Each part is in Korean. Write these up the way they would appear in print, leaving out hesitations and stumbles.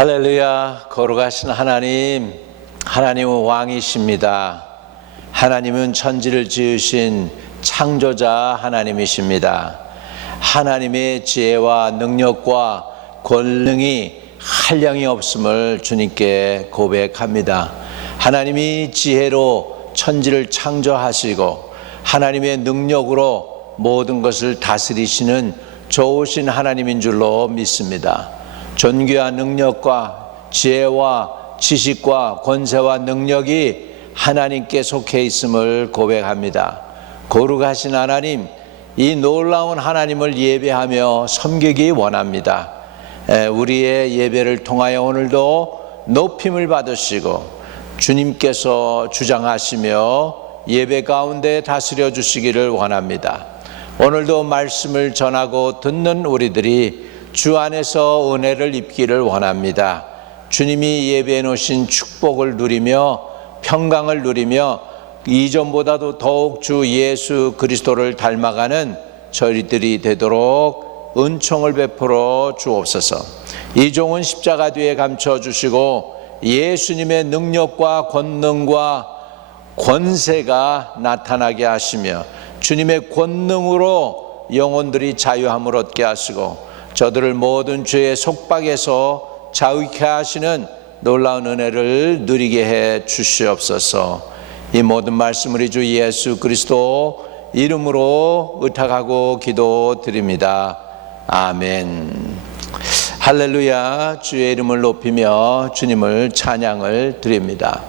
할렐루야. 거룩하신 하나님, 하나님은 왕이십니다. 하나님은 천지를 지으신 창조자 하나님이십니다. 하나님의 지혜와 능력과 권능이 한량이 없음을 주님께 고백합니다. 하나님이 지혜로 천지를 창조하시고 하나님의 능력으로 모든 것을 다스리시는 좋으신 하나님인 줄로 믿습니다. 존귀와 능력과 지혜와 지식과 권세와 능력이 하나님께 속해 있음을 고백합니다. 거룩하신 하나님, 이 놀라운 하나님을 예배하며 섬기기 원합니다. 우리의 예배를 통하여 오늘도 높임을 받으시고 주님께서 주장하시며 예배 가운데 다스려 주시기를 원합니다. 오늘도 말씀을 전하고 듣는 우리들이 주 안에서 은혜를 입기를 원합니다. 주님이 예배해 놓으신 축복을 누리며 평강을 누리며 이전보다도 더욱 주 예수 그리스도를 닮아가는 저희들이 되도록 은총을 베풀어 주옵소서. 이 종은 십자가 뒤에 감춰주시고 예수님의 능력과 권능과 권세가 나타나게 하시며 주님의 권능으로 영혼들이 자유함을 얻게 하시고 저들을 모든 죄의 속박에서 자유케 하시는 놀라운 은혜를 누리게 해 주시옵소서. 이 모든 말씀을 우리 주 예수 그리스도 이름으로 의탁하고 기도드립니다. 아멘. 할렐루야. 주의 이름을 높이며 주님을 찬양을 드립니다.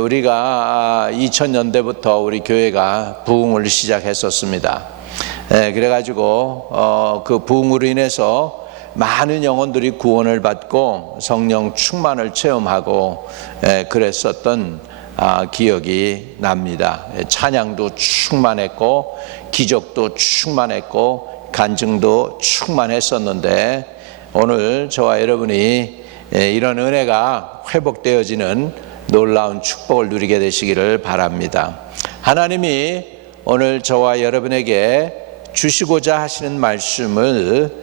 우리가 2000년대부터 우리 교회가 부흥을 시작했었습니다. 그래가지고 그 부흥으로 인해서 많은 영혼들이 구원을 받고 성령 충만을 체험하고 그랬었던 기억이 납니다. 찬양도 충만했고 기적도 충만했고 간증도 충만했었는데 오늘 저와 여러분이 이런 은혜가 회복되어지는 놀라운 축복을 누리게 되시기를 바랍니다. 하나님이 오늘 저와 여러분에게 주시고자 하시는 말씀을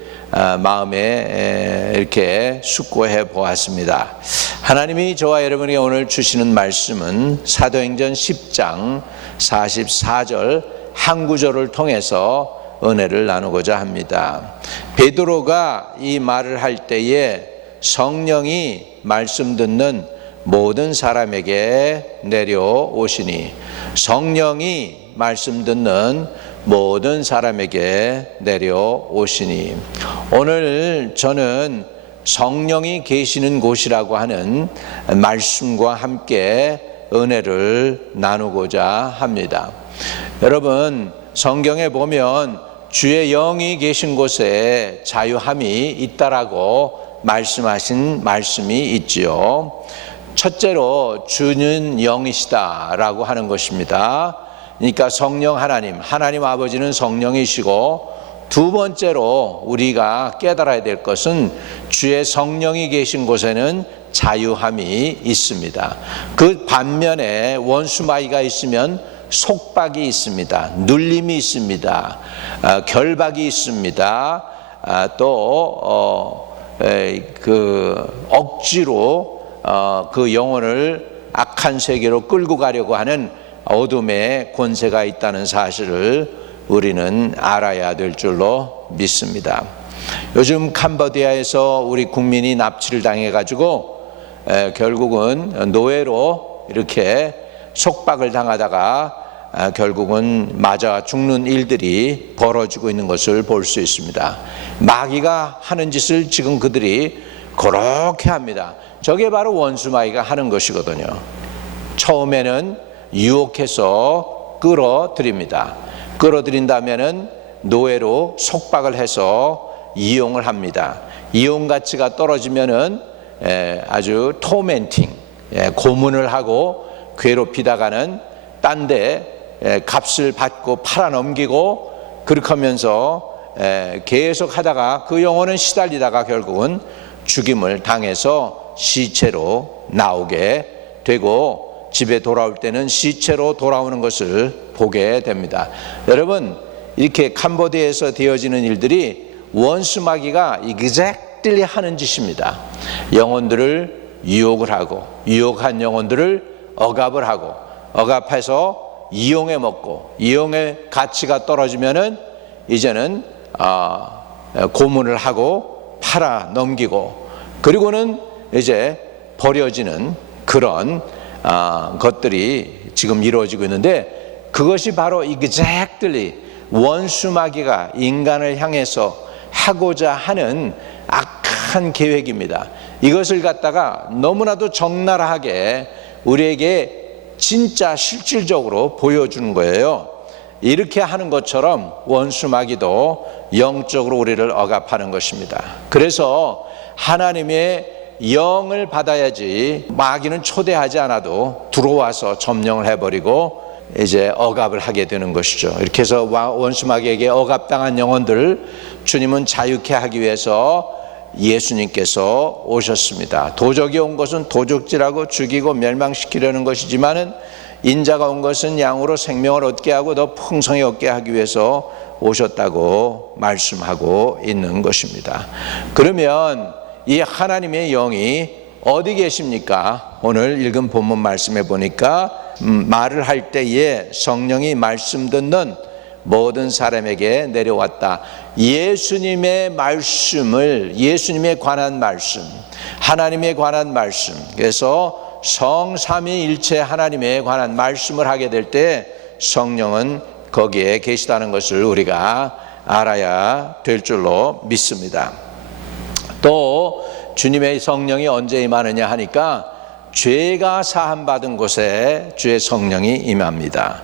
마음에 이렇게 숙고해 보았습니다. 하나님이 저와 여러분에게 오늘 주시는 말씀은 사도행전 10장 44절 한 구절을 통해서 은혜를 나누고자 합니다. 베드로가 이 말을 할 때에 성령이 말씀 듣는 모든 사람에게 내려오시니, 성령이 말씀 듣는 모든 사람에게 내려오시니. 오늘 저는 성령이 계시는 곳이라고 하는 말씀과 함께 은혜를 나누고자 합니다. 여러분, 성경에 보면 주의 영이 계신 곳에 자유함이 있다라고 말씀하신 말씀이 있지요. 첫째로 주는 영이시다라고 하는 것입니다. 그러니까 성령 하나님 아버지는 성령이시고, 두 번째로 우리가 깨달아야 될 것은 주의 성령이 계신 곳에는 자유함이 있습니다. 그 반면에 원수마귀가 있으면 속박이 있습니다. 눌림이 있습니다. 결박이 있습니다. 또 억지로 그 영혼을 악한 세계로 끌고 가려고 하는 어둠의 권세가 있다는 사실을 우리는 알아야 될 줄로 믿습니다. 요즘 캄보디아에서 우리 국민이 납치를 당해가지고 결국은 노예로 이렇게 속박을 당하다가 결국은 맞아 죽는 일들이 벌어지고 있는 것을 볼 수 있습니다. 마귀가 하는 짓을 지금 그들이 그렇게 합니다. 저게 바로 원수마귀가 하는 것이거든요. 처음에는 유혹해서 끌어들입니다. 끌어들인다면은 노예로 속박을 해서 이용을 합니다. 이용 가치가 떨어지면은 아주 토멘팅, 고문을 하고 괴롭히다가는 딴 데 값을 받고 팔아넘기고, 그렇게 하면서 계속 하다가 그 영혼은 시달리다가 결국은 죽임을 당해서 시체로 나오게 되고, 집에 돌아올 때는 시체로 돌아오는 것을 보게 됩니다. 여러분, 이렇게 캄보디아에서 되어지는 일들이 원수마귀가 exactly 하는 짓입니다. 영혼들을 유혹을 하고, 유혹한 영혼들을 억압을 하고, 억압해서 이용해 먹고, 이용의 가치가 떨어지면은 이제는 고문을 하고 팔아 넘기고, 그리고는 이제 버려지는 그런 것들이 지금 이루어지고 있는데, 그것이 바로 exactly 원수마귀가 인간을 향해서 하고자 하는 악한 계획입니다. 이것을 갖다가 너무나도 적나라하게 우리에게 진짜 실질적으로 보여주는 거예요. 이렇게 하는 것처럼 원수마귀도 영적으로 우리를 억압하는 것입니다. 그래서 하나님의 영을 받아야지 마귀는 초대하지 않아도 들어와서 점령을 해버리고 이제 억압을 하게 되는 것이죠. 이렇게 해서 원수마귀에게 억압당한 영혼들을 주님은 자유케 하기 위해서 예수님께서 오셨습니다. 도적이 온 것은 도적질하고 죽이고 멸망시키려는 것이지만은 인자가 온 것은 양으로 생명을 얻게 하고 더 풍성히 얻게 하기 위해서 오셨다고 말씀하고 있는 것입니다. 그러면 이 하나님의 영이 어디 계십니까? 오늘 읽은 본문 말씀에 보니까 말을 할 때에 성령이 말씀 듣는 모든 사람에게 내려왔다. 예수님의 말씀을, 예수님에 관한 말씀, 하나님에 관한 말씀, 그래서 성삼위일체 하나님에 관한 말씀을 하게 될 때 성령은 거기에 계시다는 것을 우리가 알아야 될 줄로 믿습니다. 또 주님의 성령이 언제 임하느냐 하니까 죄가 사함받은 곳에 주의 성령이 임합니다.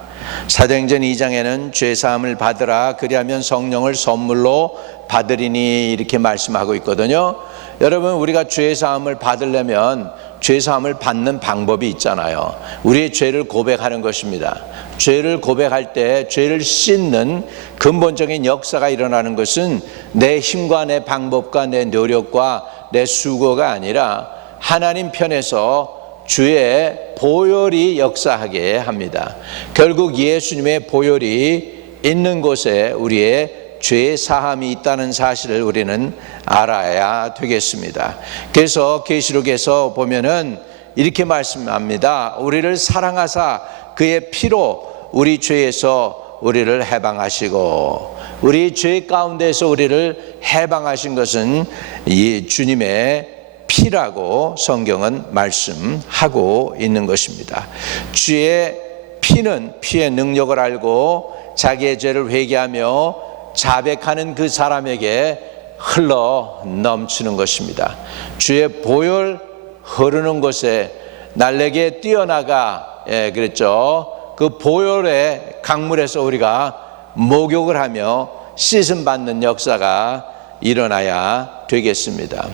사도행전 2장에는 죄 사함을 받으라, 그리하면 성령을 선물로 받으리니, 이렇게 말씀하고 있거든요. 여러분, 우리가 죄 사함을 받으려면 죄 사함을 받는 방법이 있잖아요. 우리의 죄를 고백하는 것입니다. 죄를 고백할 때 죄를 씻는 근본적인 역사가 일어나는 것은 내 힘과 내 방법과 내 노력과 내 수고가 아니라 하나님 편에서 주의 보혈이 역사하게 합니다. 결국 예수님의 보혈이 있는 곳에 우리의 죄 사함이 있다는 사실을 우리는 알아야 되겠습니다. 그래서 계시록에서 보면은 이렇게 말씀합니다. 우리를 사랑하사 그의 피로 우리 죄에서 우리를 해방하시고, 우리 죄 가운데서 우리를 해방하신 것은 이 주님의 피라고 성경은 말씀하고 있는 것입니다. 주의 피는, 피의 능력을 알고 자기의 죄를 회개하며 자백하는 그 사람에게 흘러 넘치는 것입니다. 주의 보혈 흐르는 곳에 날래게 뛰어나가, 그랬죠. 그 보혈의 강물에서 우리가 목욕을 하며 씻음 받는 역사가 일어나야 되겠습니다.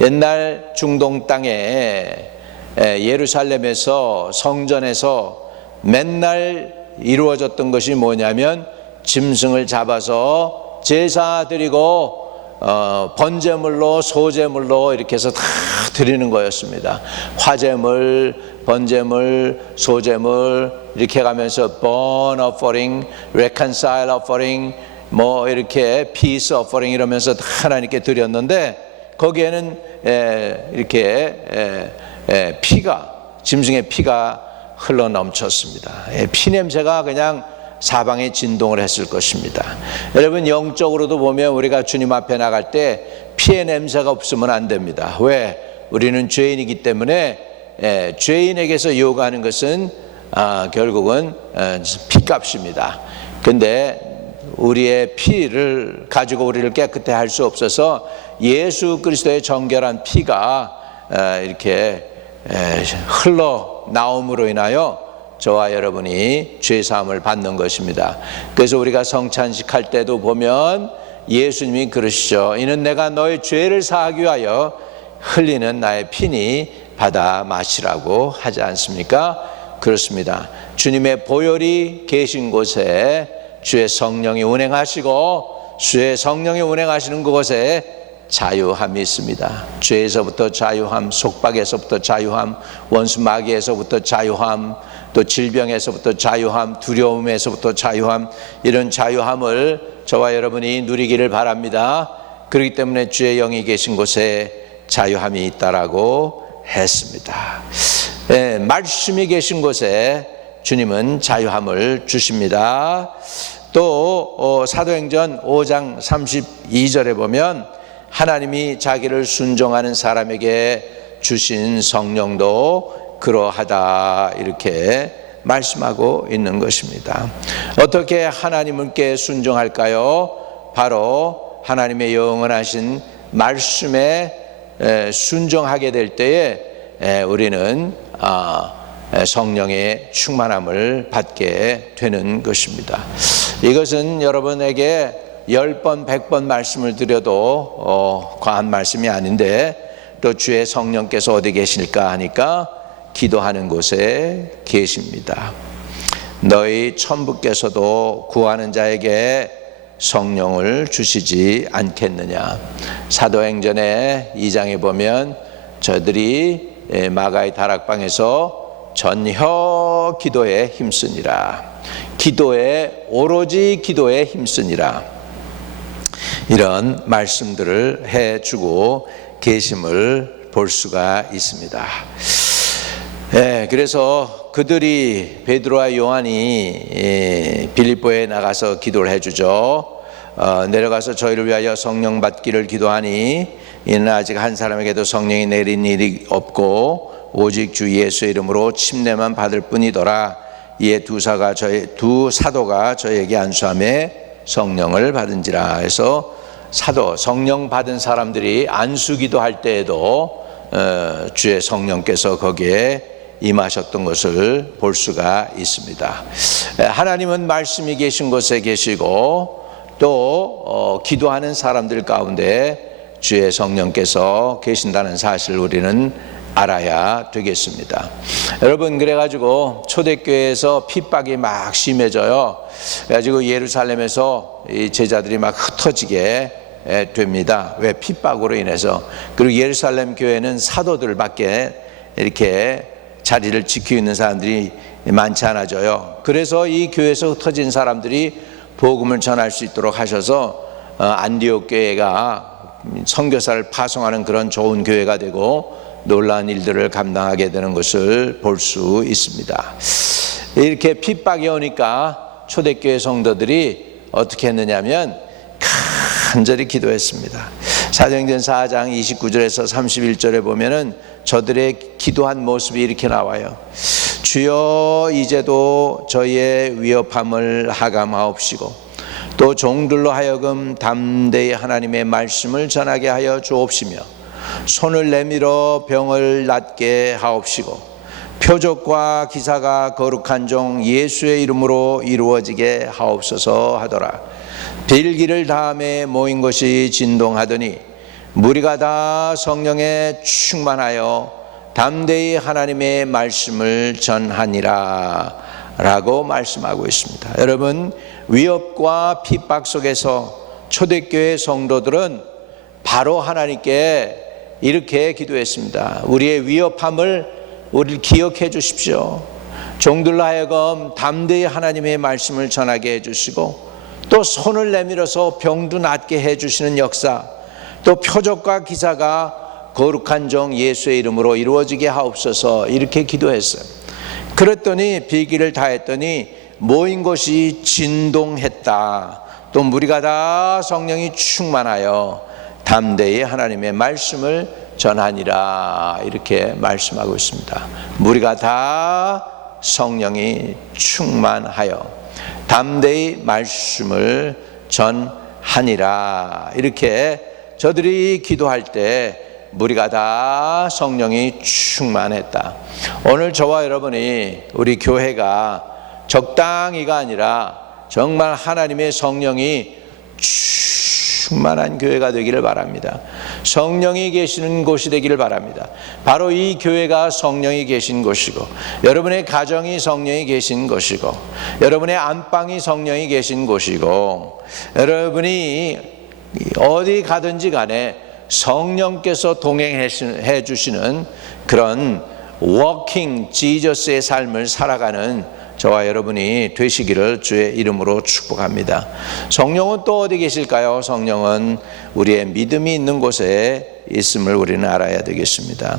옛날 중동 땅에 예루살렘에서 성전에서 맨날 이루어졌던 것이 뭐냐면 짐승을 잡아서 제사 드리고 번제물로 소제물로 이렇게 해서 다 드리는 거였습니다. 화제물, 번제물, 소제물 이렇게 가면서 burn offering, reconcile offering, 뭐 이렇게 peace offering 이러면서 다 하나님께 드렸는데, 거기에는 이렇게 피가, 짐승의 피가 흘러 넘쳤습니다. 피 냄새가 그냥 사방에 진동을 했을 것입니다. 여러분, 영적으로도 보면 우리가 주님 앞에 나갈 때 피의 냄새가 없으면 안 됩니다. 왜? 우리는 죄인이기 때문에 죄인에게서 요구하는 것은 결국은 피값입니다. 근데 우리의 피를 가지고 우리를 깨끗해 할 수 없어서 예수 그리스도의 정결한 피가 이렇게 흘러 나옴으로 인하여 저와 여러분이 죄사함을 받는 것입니다. 그래서 우리가 성찬식 할 때도 보면 예수님이 그러시죠. 이는 내가 너의 죄를 사하기 위하여 흘리는 나의 피니 받아 마시라고 하지 않습니까? 그렇습니다. 주님의 보혈이 계신 곳에 주의 성령이 운행하시고, 주의 성령이 운행하시는 그곳에 자유함이 있습니다. 죄에서부터 자유함, 속박에서부터 자유함, 원수 마귀에서부터 자유함, 또 질병에서부터 자유함, 두려움에서부터 자유함, 이런 자유함을 저와 여러분이 누리기를 바랍니다. 그렇기 때문에 주의 영이 계신 곳에 자유함이 있다라고 했습니다. 말씀이 계신 곳에 주님은 자유함을 주십니다. 또 사도행전 5장 32절에 보면 하나님이 자기를 순종하는 사람에게 주신 성령도 그러하다 이렇게 말씀하고 있는 것입니다. 어떻게 하나님께 순종할까요? 바로 하나님의 영원하신 말씀에 순종하게 될 때에 우리는 성령의 충만함을 받게 되는 것입니다. 이것은 여러분에게 10번, 100번 말씀을 드려도 과한 말씀이 아닌데 또 주의 성령께서 어디 계실까 하니까 기도하는 곳에 계십니다. 너희 천부께서도 구하는 자에게 성령을 주시지 않겠느냐. 사도행전의 2장에 보면 저들이 마가의 다락방에서 전혀 기도에 힘쓰니라. 오로지 기도에 힘쓰니라. 이런 말씀들을 해주고 계심을 볼 수가 있습니다. 그래서 그들이 베드로와 요한이 빌립보에 나가서 기도를 해주죠. 내려가서 저희를 위하여 성령 받기를 기도하니 이는 아직 한 사람에게도 성령이 내린 일이 없고 오직 주 예수의 이름으로 침례만 받을 뿐이더라. 이에 두 사도가 저에게 안수함에 성령을 받은지라. 해서 성령 받은 사람들이 안수기도 할 때에도 주의 성령께서 거기에 임하셨던 것을 볼 수가 있습니다. 하나님은 말씀이 계신 곳에 계시고 또 기도하는 사람들 가운데 주의 성령께서 계신다는 사실을 우리는 알아야 되겠습니다. 여러분, 그래가지고 초대교회에서 핍박이 막 심해져요. 그래가지고 예루살렘에서 이 제자들이 막 흩어지게 됩니다. 왜? 핍박으로 인해서. 그리고 예루살렘 교회는 사도들밖에 이렇게 자리를 지키고 있는 사람들이 많지 않아져요. 그래서 이 교회에서 흩어진 사람들이 복음을 전할 수 있도록 하셔서 안디옥 교회가 선교사를 파송하는 그런 좋은 교회가 되고 놀라운 일들을 감당하게 되는 것을 볼 수 있습니다. 이렇게 핍박이 오니까 초대교회 성도들이 어떻게 했느냐면 간절히 기도했습니다. 사도행전 4장 29절에서 31절에 보면은 저들의 기도한 모습이 이렇게 나와요. 주여, 이제도 저희의 위협함을 하감하옵시고 또 종들로 하여금 담대히 하나님의 말씀을 전하게 하여 주옵시며 손을 내밀어 병을 낫게 하옵시고 표적과 기사가 거룩한 종 예수의 이름으로 이루어지게 하옵소서 하더라. 빌기를 다음에 모인 것이 진동하더니 무리가 다 성령에 충만하여 담대히 하나님의 말씀을 전하니라 라고 말씀하고 있습니다. 여러분, 위협과 핍박 속에서 초대교회 성도들은 바로 하나님께 이렇게 기도했습니다. 우리의 위협함을 우리를 기억해 주십시오. 종들로 하여금 담대히 하나님의 말씀을 전하게 해주시고 또 손을 내밀어서 병도 낫게 해주시는 역사, 또 표적과 기사가 거룩한 종 예수의 이름으로 이루어지게 하옵소서 이렇게 기도했어요. 그랬더니 비기를 다했더니 모인 것이 진동했다. 또 무리가 다 성령이 충만하여 담대히 하나님의 말씀을 전하니라 이렇게 말씀하고 있습니다. 무리가 다 성령이 충만하여 담대히 말씀을 전하니라 이렇게 저들이 기도할 때 무리가 다 성령이 충만했다. 오늘 저와 여러분이 우리 교회가 적당히가 아니라 정말 하나님의 성령이 충만한 교회가 되기를 바랍니다. 성령이 계시는 곳이 되기를 바랍니다. 바로 이 교회가 성령이 계신 곳이고 여러분의 가정이 성령이 계신 곳이고 여러분의 안방이 성령이 계신 곳이고 여러분이 어디 가든지 간에 성령께서 동행해 주시는 그런 워킹 지저스의 삶을 살아가는 저와 여러분이 되시기를 주의 이름으로 축복합니다. 성령은 또 어디 계실까요? 성령은 우리의 믿음이 있는 곳에 있음을 우리는 알아야 되겠습니다.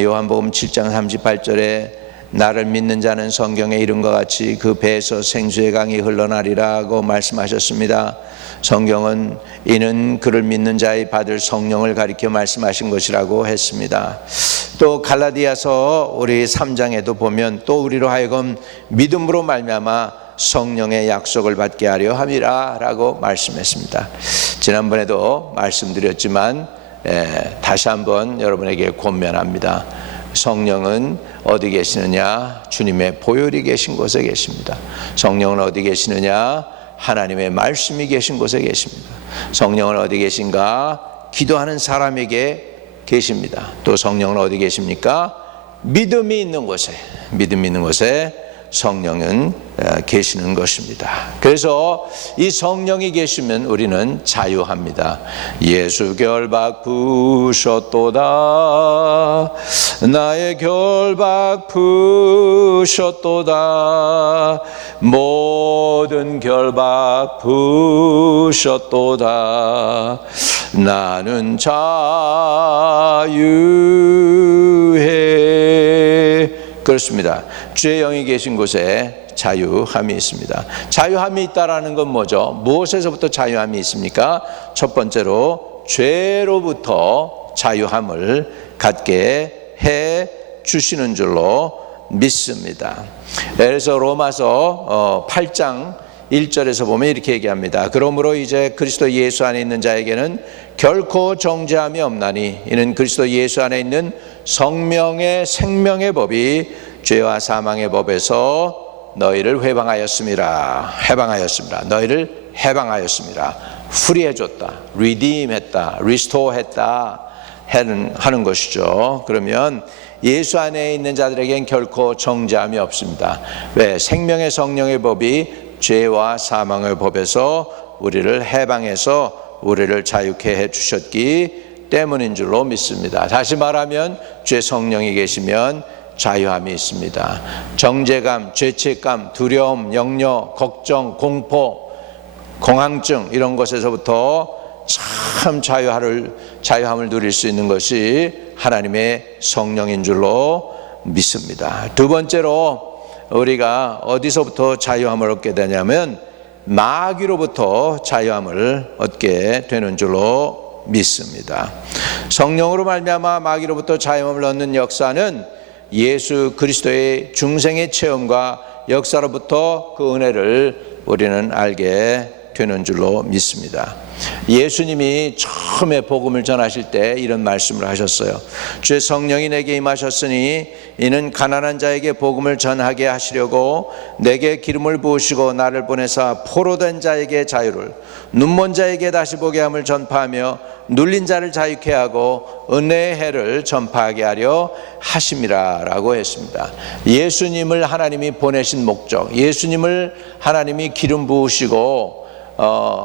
요한복음 7장 38절에 나를 믿는 자는 성경에 이름과 같이 그 배에서 생수의 강이 흘러나리라고 말씀하셨습니다. 성경은 이는 그를 믿는 자의 받을 성령을 가리켜 말씀하신 것이라고 했습니다. 또 갈라디아서 우리 3장에도 보면 또 우리로 하여금 믿음으로 말미암아 성령의 약속을 받게 하려 함이라 라고 말씀했습니다. 지난번에도 말씀드렸지만 다시 한번 여러분에게 권면합니다. 성령은 어디 계시느냐? 주님의 보혈이 계신 곳에 계십니다. 성령은 어디 계시느냐? 하나님의 말씀이 계신 곳에 계십니다. 성령은 어디 계신가? 기도하는 사람에게 계십니다. 또 성령은 어디 계십니까? 믿음이 있는 곳에 성령은 계시는 것입니다. 그래서 이 성령이 계시면 우리는 자유합니다. 예수 결박 부으셨도다. 나의 결박 부으셨도다. 모든 결박 부으셨도다. 나는 자유해. 그렇습니다. 주의 영이 계신 곳에 자유함이 있습니다. 자유함이 있다라는 건 뭐죠? 무엇에서부터 자유함이 있습니까? 첫 번째로 죄로부터 자유함을 갖게 해 주시는 줄로 믿습니다. 그래서 로마서 8장 1절에서 보면 이렇게 얘기합니다. 그러므로 이제 그리스도 예수 안에 있는 자에게는 결코 정죄함이 없나니 이는 그리스도 예수 안에 있는 성령의 생명의 법이 죄와 사망의 법에서 너희를 해방하였습니다. 너희를 해방하였습니다. 프리해줬다, redeem했다, restore했다 하는 것이죠. 그러면 예수 안에 있는 자들에겐 결코 정죄함이 없습니다. 왜? 생명의 성령의 법이 죄와 사망의 법에서 우리를 해방해서 우리를 자유케 해주셨기 때문인 줄로 믿습니다. 다시 말하면 죄 성령이 계시면 자유함이 있습니다. 정죄감, 죄책감, 두려움, 염려, 걱정, 공포, 공황증 이런 것에서부터 참 자유함을 누릴 수 있는 것이 하나님의 성령인 줄로 믿습니다. 두 번째로 우리가 어디서부터 자유함을 얻게 되냐면 마귀로부터 자유함을 얻게 되는 줄로 믿습니다. 성령으로 말미암아 마귀로부터 자유함을 얻는 역사는 예수 그리스도의 중생의 체험과 역사로부터 그 은혜를 우리는 알게 되는 줄로 믿습니다. 예수님이 처음에 복음을 전하실 때 이런 말씀을 하셨어요. 주의 성령이 내게 임하셨으니 이는 가난한 자에게 복음을 전하게 하시려고 내게 기름을 부으시고 나를 보내사 포로된 자에게 자유를, 눈먼 자에게 다시 보게 함을 전파하며 눌린 자를 자유케 하고 은혜의 해를 전파하게 하려 하심이라 라고 했습니다. 예수님을 하나님이 보내신 목적, 예수님을 하나님이 기름 부으시고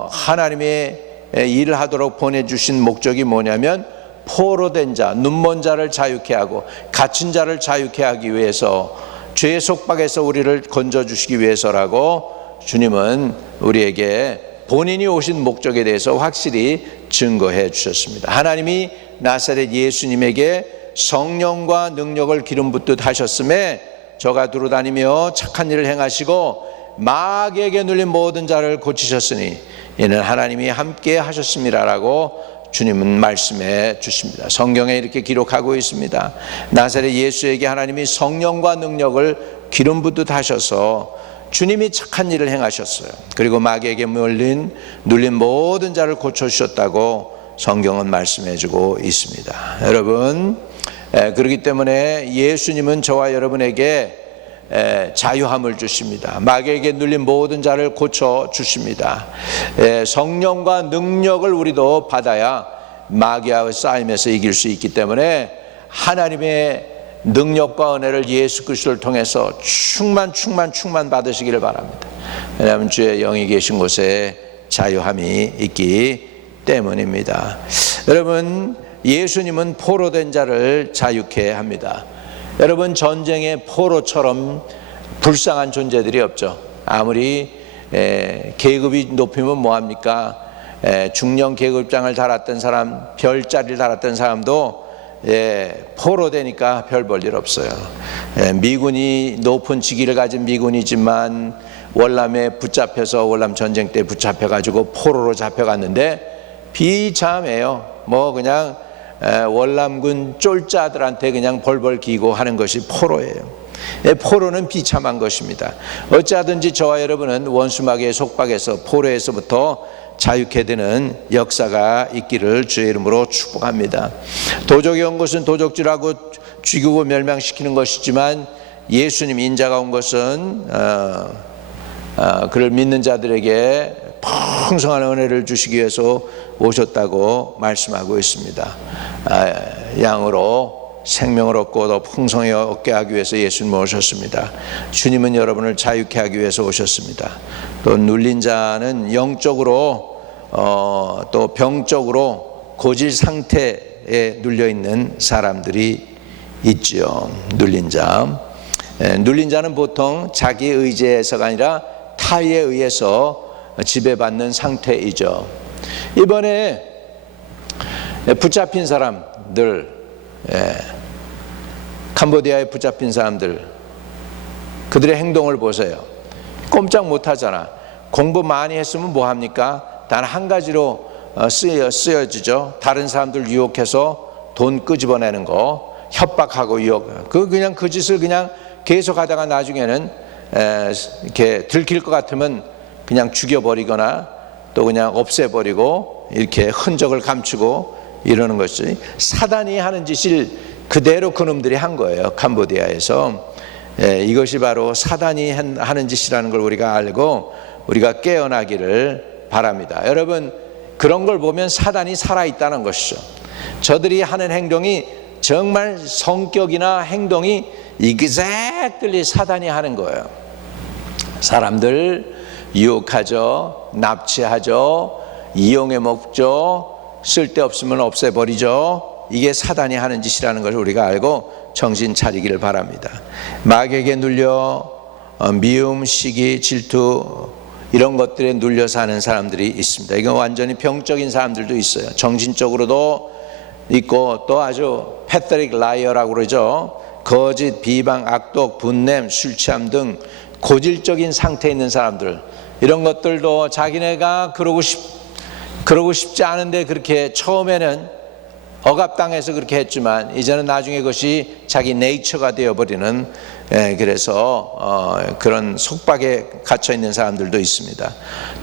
하나님의 일을 하도록 보내주신 목적이 뭐냐면 포로된 자, 눈먼 자를 자유케 하고 갇힌 자를 자유케 하기 위해서, 죄의 속박에서 우리를 건져주시기 위해서라고 주님은 우리에게 본인이 오신 목적에 대해서 확실히 증거해 주셨습니다. 하나님이 나사렛 예수님에게 성령과 능력을 기름 붓듯 하셨음에 저가 두루다니며 착한 일을 행하시고 마귀에게 눌린 모든 자를 고치셨으니 이는 하나님이 함께 하셨음이라라고 주님은 말씀해 주십니다. 성경에 이렇게 기록하고 있습니다. 나사렛 예수에게 하나님이 성령과 능력을 기름 붓듯 하셔서 주님이 착한 일을 행하셨어요. 그리고 마귀에게 눌린 모든 자를 고쳐주셨다고 성경은 말씀해 주고 있습니다. 여러분, 그렇기 때문에 예수님은 저와 여러분에게 자유함을 주십니다. 마귀에게 눌린 모든 자를 고쳐 주십니다. 성령과 능력을 우리도 받아야 마귀와 싸움에서 이길 수 있기 때문에 하나님의 능력과 은혜를 예수 그리스도를 통해서 충만 받으시기를 바랍니다. 왜냐하면 주의 영이 계신 곳에 자유함이 있기 때문입니다. 여러분, 예수님은 포로된 자를 자유케 합니다. 여러분, 전쟁의 포로처럼 불쌍한 존재들이 없죠. 아무리 계급이 높이면 뭐합니까? 중령 계급장을 달았던 사람, 별자리를 달았던 사람도 포로되니까 별 볼 일 없어요. 미군이 높은 직위를 가진 미군이지만 월남에 붙잡혀서 월남 전쟁 때 붙잡혀가지고 포로로 잡혀갔는데 비참해요. 뭐 그냥 월남군 쫄자들한테 그냥 벌벌 기고 하는 것이 포로예요. 포로는 비참한 것입니다. 어찌하든지 저와 여러분은 원수마귀의 속박에서 포로에서부터 자유케 되는 역사가 있기를 주의 이름으로 축복합니다. 도적이 온 것은 도적질하고 죽이고 멸망시키는 것이지만 예수님 인자가 온 것은 그를 믿는 자들에게 풍성한 은혜를 주시기 위해서 오셨다고 말씀하고 있습니다. 양으로 생명을 얻고 더 풍성히 얻게 하기 위해서 예수님을 오셨습니다. 주님은 여러분을 자유케 하기 위해서 오셨습니다. 또 눌린 자는 영적으로 또 병적으로 고질 상태에 눌려 있는 사람들이 있지요. 눌린 자. 눌린 자는 보통 자기 의지에서가 아니라 타의에 의해서 지배받는 상태이죠. 이번에 붙잡힌 사람들, 캄보디아에 붙잡힌 사람들, 그들의 행동을 보세요. 꼼짝 못하잖아. 공부 많이 했으면 뭐합니까? 단 한 가지로 쓰여지죠. 다른 사람들 유혹해서 돈 끄집어내는 거, 협박하고 유혹. 그냥 그 짓을 그냥 계속 하다가 나중에는 이렇게 들킬 것 같으면 그냥 죽여버리거나 또 그냥 없애버리고 이렇게 흔적을 감추고 이러는 것이 사단이 하는 짓을 그대로 그놈들이 한 거예요. 캄보디아에서. 이것이 바로 사단이 하는 짓이라는 걸 우리가 알고 우리가 깨어나기를 바랍니다. 여러분, 그런 걸 보면 사단이 살아있다는 것이죠. 저들이 하는 행동이 정말 성격이나 행동이 exactly 사단이 하는 거예요. 사람들 유혹하죠, 납치하죠, 이용해 먹죠, 쓸데없으면 없애버리죠. 이게 사단이 하는 짓이라는 것을 우리가 알고 정신 차리기를 바랍니다. 마귀에게 눌려 미움, 시기, 질투 이런 것들에 눌려 사는 사람들이 있습니다. 이건 완전히 병적인 사람들도 있어요. 정신적으로도 있고 또 아주 패더릭 라이어라고 그러죠. 거짓, 비방, 악독, 분냄, 술 취함 등 고질적인 상태에 있는 사람들, 이런 것들도 자기네가 그러고 싶지 않은데 그렇게 처음에는 억압당해서 그렇게 했지만 이제는 나중에 그것이 자기 네이처가 되어버리는, 그래서 그런 속박에 갇혀 있는 사람들도 있습니다.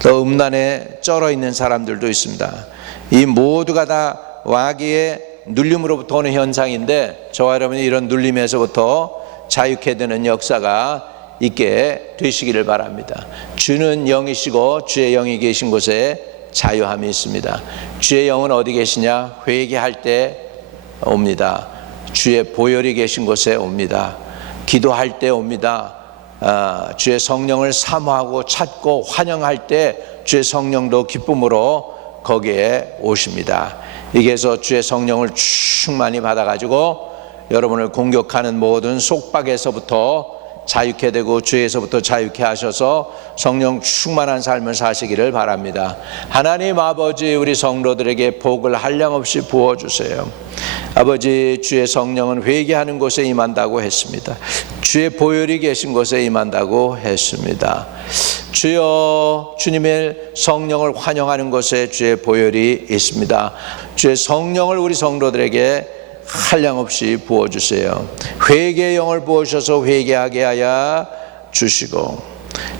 또 음란에 쩔어 있는 사람들도 있습니다. 이 모두가 다 마귀의 눌림으로부터 오는 현상인데 저와 여러분이 이런 눌림에서부터 자유케 되는 역사가 있게 되시기를 바랍니다. 주는 영이시고 주의 영이 계신 곳에 자유함이 있습니다. 주의 영은 어디 계시냐? 회개할 때 옵니다. 주의 보혈이 계신 곳에 옵니다. 기도할 때 옵니다. 주의 성령을 사모하고 찾고 환영할 때 주의 성령도 기쁨으로 거기에 오십니다. 여기에서 주의 성령을 충만히 받아가지고 여러분을 공격하는 모든 속박에서부터 자유케 되고 주에서부터 자유케 하셔서 성령 충만한 삶을 사시기를 바랍니다. 하나님 아버지, 우리 성도들에게 복을 한량없이 부어주세요. 아버지, 주의 성령은 회개하는 곳에 임한다고 했습니다. 주의 보혈이 계신 곳에 임한다고 했습니다. 주여, 주님의 성령을 환영하는 곳에 주의 보혈이 있습니다. 주의 성령을 우리 성도들에게 한량없이 부어주세요. 회개의 영을 부으셔서 회개하게 하여 주시고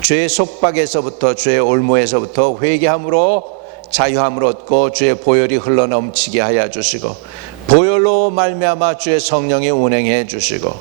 죄의 속박에서부터 죄의 올무에서부터 회개함으로 자유함을 얻고 주의 보혈이 흘러넘치게 하여 주시고 보혈로 말미암아 주의 성령이 운행해 주시고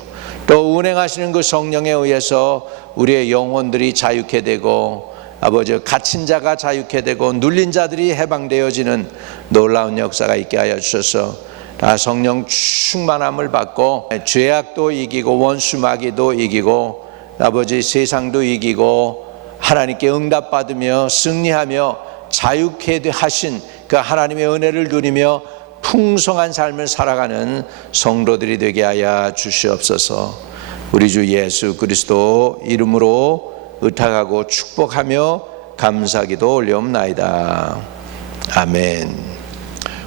또 운행하시는 그 성령에 의해서 우리의 영혼들이 자유케 되고 아버지 갇힌 자가 자유케 되고 눌린 자들이 해방되어지는 놀라운 역사가 있게 하여 주셔서 다 성령 충만함을 받고 죄악도 이기고 원수 마귀도 이기고 아버지 세상도 이기고 하나님께 응답받으며 승리하며 자유케 하신 그 하나님의 은혜를 누리며 풍성한 삶을 살아가는 성도들이 되게 하여 주시옵소서. 우리 주 예수 그리스도 이름으로 의탁하고 축복하며 감사기도 올려옵나이다. 아멘.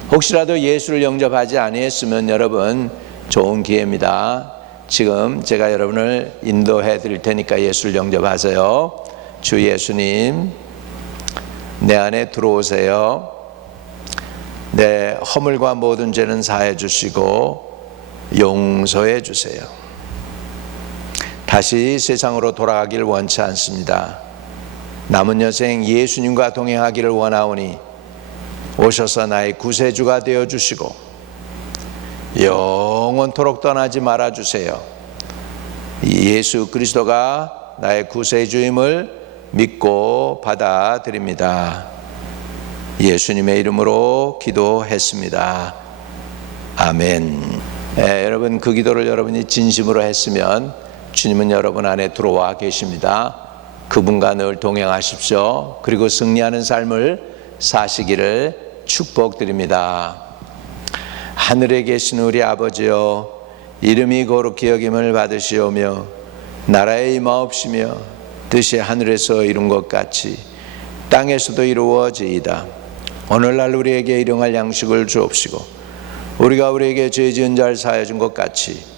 혹시라도 예수를 영접하지 아니했으면 여러분 좋은 기회입니다. 지금 제가 여러분을 인도해 드릴 테니까 예수를 영접하세요. 주 예수님, 내 안에 들어오세요. 내 허물과 모든 죄는 사해 주시고 용서해 주세요. 다시 세상으로 돌아가기를 원치 않습니다. 남은 여생 예수님과 동행하기를 원하오니 오셔서 나의 구세주가 되어 주시고 영원토록 떠나지 말아 주세요. 예수 그리스도가 나의 구세주임을 믿고 받아들입니다. 예수님의 이름으로 기도했습니다. 아멘. 여러분 그 기도를 여러분이 진심으로 했으면 주님은 여러분 안에 들어와 계십니다. 그분과 늘 동행하십시오. 그리고 승리하는 삶을 사시기를 축복드립니다. 하늘에 계신 우리 아버지여, 이름이 거룩히 여김을 받으시오며 나라에 임하옵시며 뜻이 하늘에서 이룬 것 같이 땅에서도 이루어지이다. 오늘날 우리에게 일용할 양식을 주옵시고 우리가 우리에게 죄 지은 자를 사하여 준 것 같이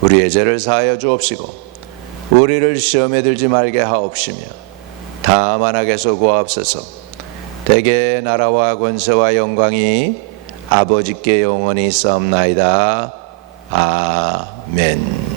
우리의 죄를 사하여 주옵시고 우리를 시험에 들지 말게 하옵시며 다만 악에서 구하옵소서. 대개 나라와 권세와 영광이 아버지께 영원히 있사옵나이다. 아멘.